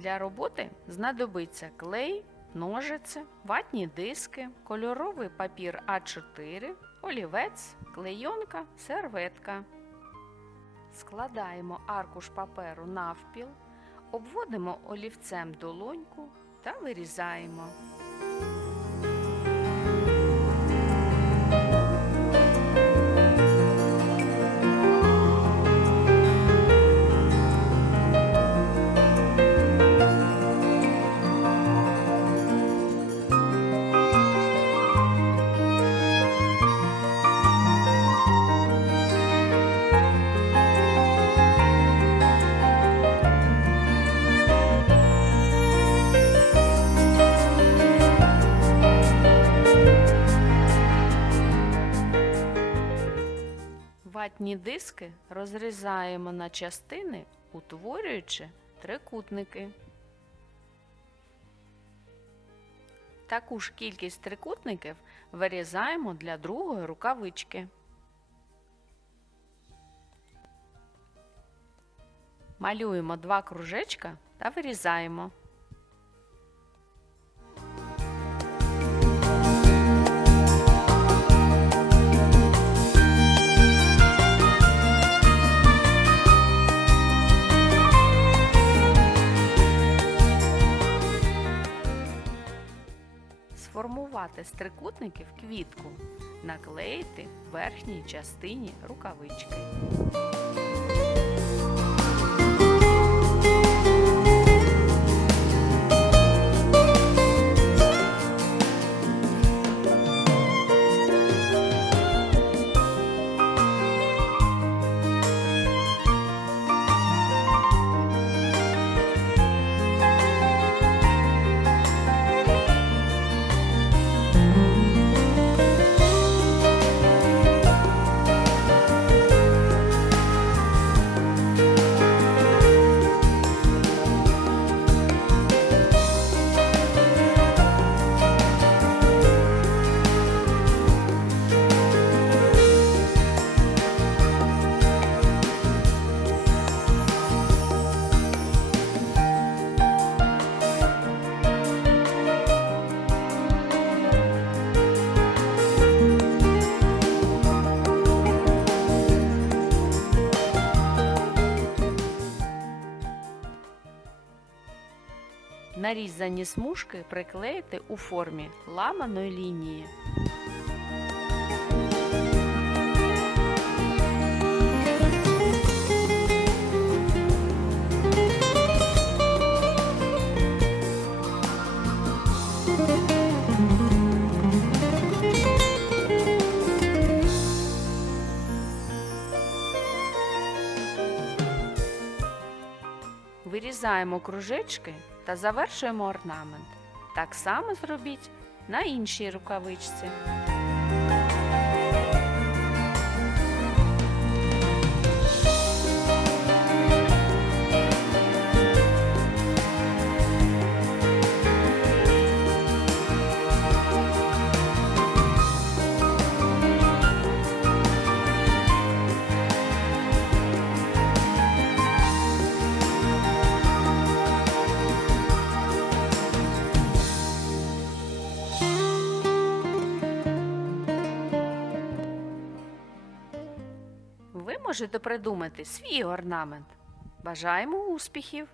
Для роботи знадобиться клей, ножиці, ватні диски, кольоровий папір А4, олівець, клейонка, серветка. Складаємо аркуш паперу навпіл, обводимо олівцем долоньку та вирізаємо. Ватні диски розрізаємо на частини, утворюючи трикутники. Таку ж кількість трикутників вирізаємо для другої рукавички. Малюємо два кружечка та вирізаємо. Сформувати з трикутників квітку. Наклеїти в верхній частині рукавички. Нарізані смужки приклеїти у формі ламаної лінії. Вирізаємо кружечки та завершуємо орнамент. Так само зробіть на іншій рукавичці. можете придумати свій орнамент. Бажаємо успіхів!